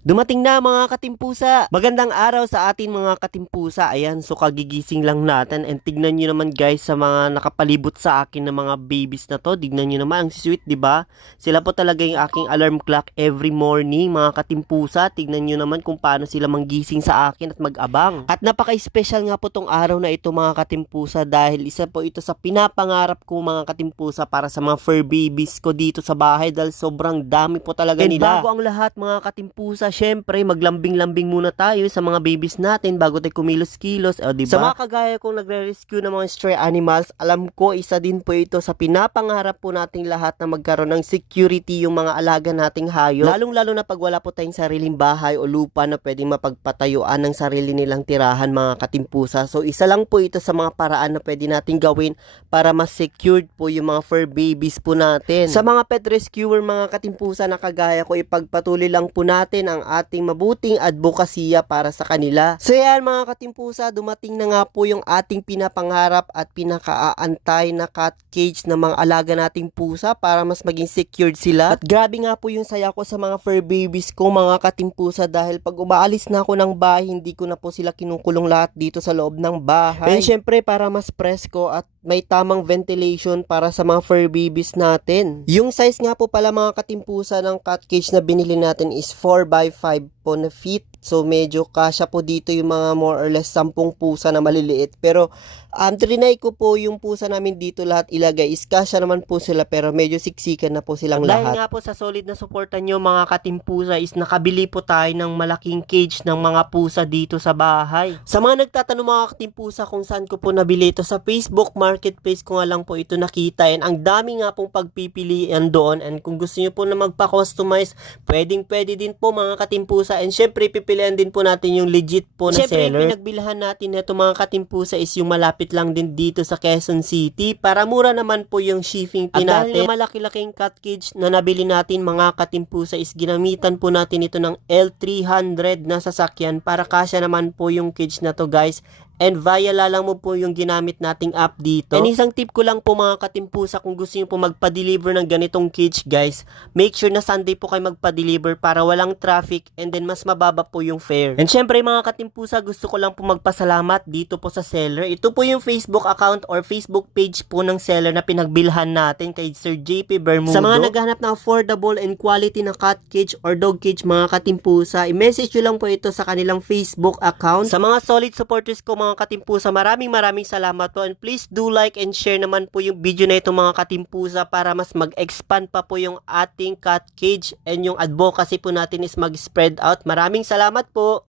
Dumating na mga katimpusa. Magandang araw sa atin mga katimpusa. Ayan, so kagigising lang natin. And tignan nyo naman guys sa mga nakapalibot sa akin na mga babies na to. Tignan nyo naman, ang sweet, di ba? Sila po talaga yung aking alarm clock every morning mga katimpusa. Tignan nyo naman kung paano sila manggising sa akin at mag-abang. At napaka-special nga po tong araw na ito mga katimpusa dahil isa po ito sa pinapangarap ko mga katimpusa para sa mga fur babies ko dito sa bahay dahil sobrang dami po talaga And nila. bago ang lahat mga katimpusa, syempre maglambing-lambing muna tayo sa mga babies natin bago tayo kumilos-kilos, o di ba? Sa mga kagaya kong nagre-rescue ng mga stray animals, alam ko isa din po ito sa pinapangarap po nating lahat na magkaroon ng security yung mga alaga nating hayop. Lalong-lalo na pag wala po tayong sariling bahay o lupa na pwedeng mapagpatayuan ng sarili nilang tirahan mga katimpusa. So isa lang po ito sa mga paraan na pwede nating gawin para mas secured po yung mga fur babies po natin. Sa mga pet rescuer mga katimpusa na kagaya ko, ipagpatuloy lang po natin ang ating mabuting advokasya para sa kanila. So yan mga katimpusa, dumating na nga po yung ating pinapangarap at pinakaaantay na cat cage ng mga alaga nating pusa para mas maging secured sila. At grabe nga po yung saya ko sa mga fur babies ko mga katimpusa dahil pag umaalis na ako ng bahay, hindi ko na po sila kinukulong lahat dito sa loob ng bahay. And syempre para mas presko at may tamang ventilation para sa mga fur babies natin. Yung size nga po pala mga katimpusa ng cat cage na binili natin is 4x5 po na feet. So medyo kasya po dito yung mga more or less 10 pusa na maliliit. Pero um, trinay ko po yung pusa namin dito lahat ilagay. Is kasya naman po sila pero medyo siksikan na po silang lahat. Dahil nga po sa solid na suporta nyo mga katimpusa is nakabili po tayo ng malaking cage ng mga pusa dito sa bahay. Sa mga nagtatanong mga katimpusa kung saan ko po nabili ito sa Facebook marketplace ko nga lang po ito nakita and ang dami nga pong pagpipilian doon and kung gusto nyo po na magpa-customize pwedeng pwede din po mga katimpusa and syempre pipilian din po natin yung legit po na Syempre, seller. pinagbilhan natin na mga katimpusa is yung malapit lang din dito sa Quezon City para mura naman po yung shipping fee At natin. dahil na malaki-laking cat cage na nabili natin mga katimpusa is ginamitan po natin ito ng L300 na sasakyan para kasya naman po yung cage na to guys And via lalang mo po yung ginamit nating app dito. And isang tip ko lang po mga katimpusa kung gusto niyo po magpa-deliver ng ganitong cage guys, make sure na Sunday po kayo magpa-deliver para walang traffic and then mas mababa po yung fare. And syempre mga katimpusa, gusto ko lang po magpasalamat dito po sa seller. Ito po yung Facebook account or Facebook page po ng seller na pinagbilhan natin kay Sir JP Bermudo. Sa mga naghahanap ng affordable and quality na cat cage or dog cage mga katimpusa, i-message nyo lang po ito sa kanilang Facebook account. Sa mga solid supporters ko mga katimpusa, maraming maraming salamat po and please do like and share naman po yung video na ito mga katimpusa para mas mag-expand pa po yung ating cat cage and yung advocacy po natin is mag-spread out. Maraming salamat po!